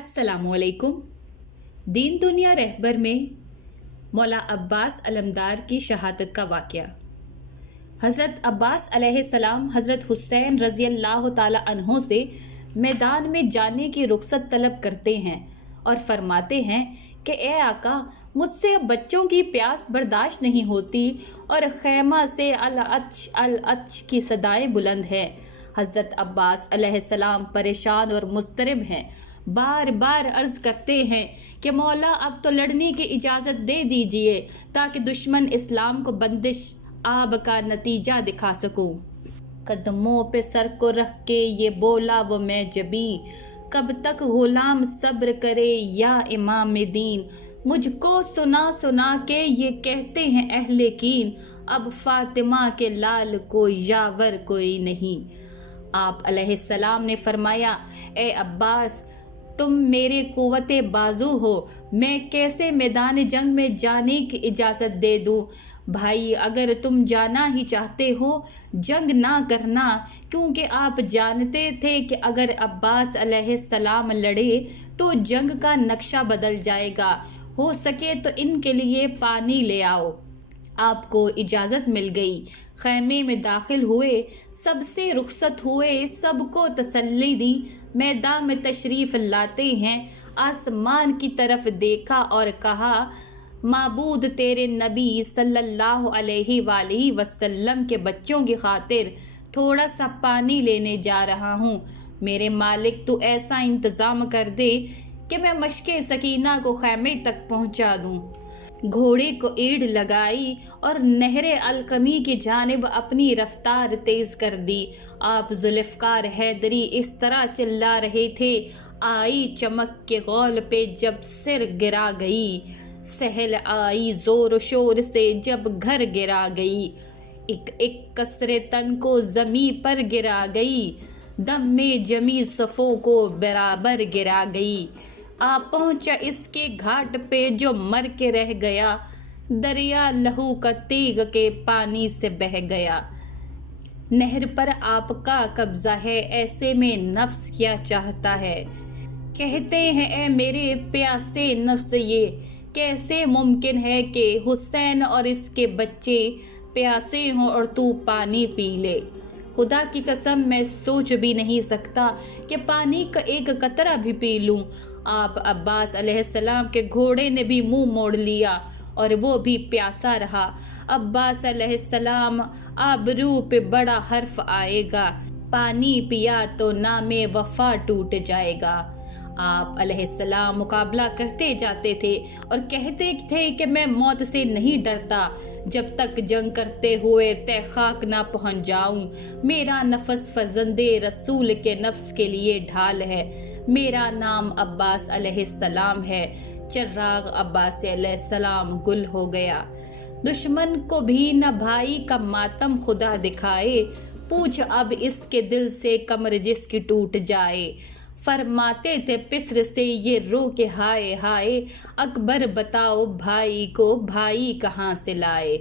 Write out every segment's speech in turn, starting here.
अस्सलामुअलैकुम। दीन दुनिया रहबर में मौला अब्बास अलमदार की शहादत का वाक़या। हज़रत अब्बास अलैहिस्सलाम हज़रत हुसैन रज़ी अल्लाह ताला अन्हो से मैदान में जाने की रुख़्सत तलब करते हैं और फरमाते हैं कि ए आका, मुझसे अब बच्चों की प्यास बर्दाश्त नहीं होती और खैमा से अल अच की सदाएं बुलंद हैं। हज़रत अब्बास अलैहिस्सलाम परेशान और मुस्तरब हैं, बार बार अर्ज़ करते हैं कि मौला अब तो लड़ने की इजाज़त दे दीजिए ताकि दुश्मन इस्लाम को बंदिश आब का नतीजा दिखा सकूं। कदमों पे सर को रख के ये बोला वो मैं जबी, कब तक गुलाम सब्र करे या इमाम दीन। मुझको सुना सुना के ये कहते हैं अहले कीन, अब फातिमा के लाल को यावर कोई नहीं। आप अलैहिस्सलाम ने फरमाया, ए अब्बास, तुम मेरे कुव्वते बाजू हो, मैं कैसे मैदान जंग में जाने की इजाज़त दे दूँ। भाई, अगर तुम जाना ही चाहते हो जंग ना करना, क्योंकि आप जानते थे कि अगर अब्बास अलैहिस्सलाम लड़े तो जंग का नक्शा बदल जाएगा। हो सके तो इनके लिए पानी ले आओ। आपको इजाज़त मिल गई। खैमे में दाखिल हुए, सबसे रुखसत हुए, सबको तसल्ली दी। मैदान में तशरीफ़ लाते हैं, आसमान की तरफ देखा और कहा, माबूद तेरे नबी सल्लल्लाहु अलैहि वसल्लम के बच्चों की खातिर थोड़ा सा पानी लेने जा रहा हूँ। मेरे मालिक, तू ऐसा इंतज़ाम कर दे कि मैं मशके सकीना को खैमे तक पहुँचा दूँ। घोड़े को ईड़ लगाई और नहरे अलकमी की जानिब अपनी रफ्तार तेज़ कर दी। आप जुल्फ़कार हैदरी इस तरह चिल्ला रहे थे, आई चमक के गौल पे जब सिर गिरा गई, सहल आई ज़ोर शोर से जब घर गिरा गई, एक एक कसरे तन को ज़मी पर गिरा गई, दम में जमी सफ़ों को बराबर गिरा गई। आ पहुँचा इसके घाट पे जो मर के रह गया, दरिया लहू का तीग के पानी से बह गया। नहर पर आपका कब्ज़ा है, ऐसे में नफ्स क्या चाहता है। कहते हैं ए मेरे प्यासे नफ्स, ये कैसे मुमकिन है कि हुसैन और इसके बच्चे प्यासे हों और तू पानी पी ले। खुदा की कसम, मैं सोच भी नहीं सकता कि पानी का एक कतरा भी पी लूँ। आप अब्बास अलैहिस्सलाम के घोड़े ने भी मुंह मोड़ लिया और वो भी प्यासा रहा। अब्बास अलैहिस्सलाम, आबरू पे बड़ा हर्फ आएगा, पानी पिया तो नामे वफा टूट जाएगा। आप अलैहिस्सलाम मुकाबला करते जाते थे और कहते थे कि मैं मौत से नहीं डरता जब तक जंग करते हुए तय खाक ना पहुंच जाऊं। मेरा नफस फजंदे रसूल के नफ्स के लिए ढाल है। मेरा नाम अब्बास अलैहिस्सलाम है। चिराग अब्बास अलैहिस्सलाम गुल हो गया। दुश्मन को भी न भाई का मातम खुदा दिखाए, पूछ अब इसके दिल से कमर जिसकी टूट जाए। फरमाते थे पिस्र से ये रो के हाय हाय, अकबर बताओ भाई को भाई कहाँ से लाए।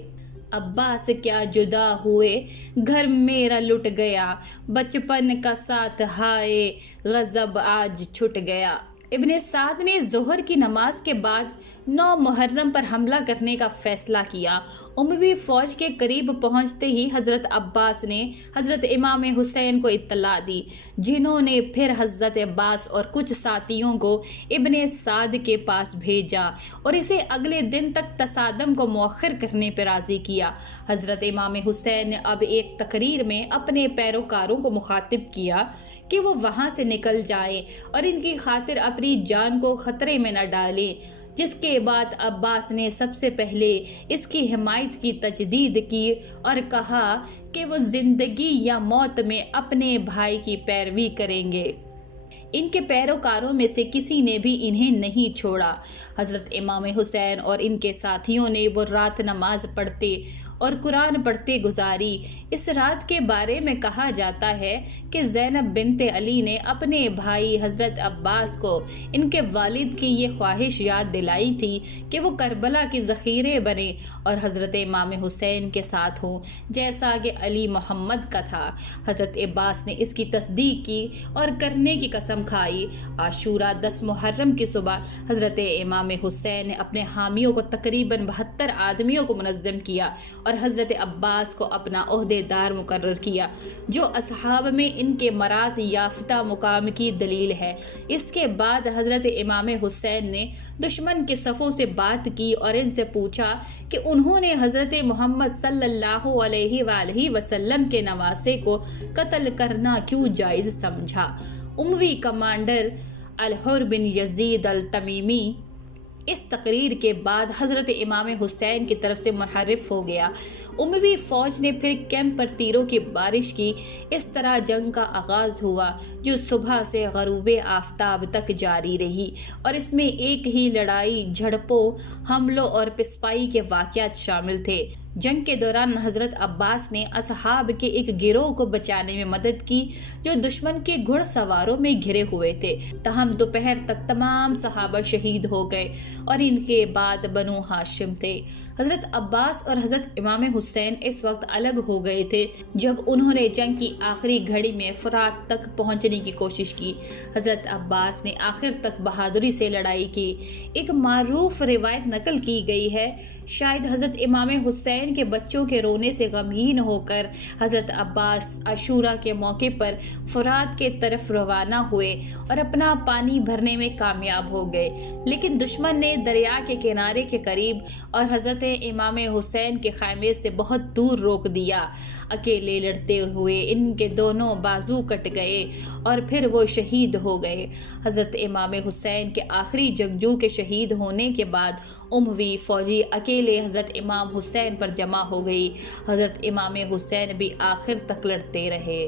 अब्बास क्या जुदा हुए, घर मेरा लुट गया, बचपन का साथ हाय गज़ब आज छुट गया। इब्ने साद ने ज़ोहर की नमाज के बाद 9 मुहर्रम पर हमला करने का फ़ैसला किया। उमवी फ़ौज के करीब पहुंचते ही हज़रत अब्बास ने हज़रत इमाम हुसैन को इत्तला दी, जिन्होंने फिर हज़रत अब्बास और कुछ साथियों को इब्ने साद के पास भेजा और इसे अगले दिन तक तसादम को मौखर करने पर राज़ी किया। हज़रत इमाम हुसैन ने अब एक तकरीर में अपने पैरोकारों को मुखातिब किया कि वो वहाँ से निकल जाएं और इनकी खातिर अपनी जान को ख़तरे में न डालें। जिसके बाद अब्बास ने सबसे पहले इसकी हिमायत की तजदीद की और कहा कि वो ज़िंदगी या मौत में अपने भाई की पैरवी करेंगे। इनके पैरोकारों में से किसी ने भी इन्हें नहीं छोड़ा। हज़रत इमाम हुसैन और इनके साथियों ने वो रात नमाज पढ़ते اور قرآن پڑھتے گزاری۔ اس رات کے بارے میں کہا جاتا ہے کہ زینب بنت علی نے اپنے بھائی حضرت عباس کو ان کے والد کی یہ خواہش یاد دلائی تھی کہ وہ کربلا کے ذخیرے بنے اور حضرت امام حسین کے ساتھ ہوں جیسا کہ علی محمد کا تھا۔ حضرت عباس نے اس کی تصدیق کی اور کرنے کی قسم کھائی۔ عاشورہ 10 محرم کی صبح حضرت امام حسین نے اپنے حامیوں کو تقریباً 72 آدمیوں کو منظم کیا اور حضرت عباس کو اپنا عہدے دار مقرر کیا، جو اصحاب میں ان کے مراد یافتہ مقام کی دلیل ہے۔ اس کے بعد حضرت امام حسین نے دشمن کے صفوں سے بات کی اور ان سے پوچھا کہ انہوں نے حضرت محمد صلی اللہ علیہ وآلہ وسلم کے نواسے کو قتل کرنا کیوں جائز سمجھا۔ اموی کمانڈر الحر بن یزید التمیمی اس تقریر کے بعد حضرت امام حسین کی طرف سے منحرف ہو گیا۔ اموی فوج نے پھر کیمپ پر تیروں کی بارش کی۔ اس طرح جنگ کا آغاز ہوا جو صبح سے غروب آفتاب تک جاری رہی اور اس میں ایک ہی لڑائی، جھڑپوں، حملوں اور پسپائی کے واقعات شامل تھے۔ جنگ کے دوران حضرت عباس نے اصحاب کے ایک گروہ کو بچانے میں مدد کی جو دشمن کے گھڑ سواروں میں گھرے ہوئے تھے، تاہم دوپہر تک تمام صحابہ شہید ہو گئے اور ان کے بعد بنو ہاشم تھے۔ حضرت عباس اور حضرت امام حسین اس وقت الگ ہو گئے تھے جب انہوں نے جنگ کی آخری گھڑی میں فرات تک پہنچنے کی کوشش کی۔ حضرت عباس نے آخر تک بہادری سے لڑائی کی۔ ایک معروف روایت نقل کی گئی ہے، شاید حضرت امام حسین کے بچوں کے رونے سے غمگین ہو کر حضرت عباس عاشورہ کے موقع پر فرات کے طرف روانہ ہوئے اور اپنا پانی بھرنے میں کامیاب ہو گئے، لیکن دشمن نے دریا کے کنارے کے قریب اور حضرت امام حسین کے خیمے سے بہت دور روک دیا۔ اکیلے لڑتے ہوئے ان کے دونوں بازو کٹ گئے اور پھر وہ شہید ہو گئے۔ حضرت امام حسین کے آخری جنگجو کے شہید ہونے کے بعد اموی فوجی اکیلے حضرت امام حسین پر جمع ہو گئی۔ حضرت امام حسین بھی آخر تک لڑتے رہے۔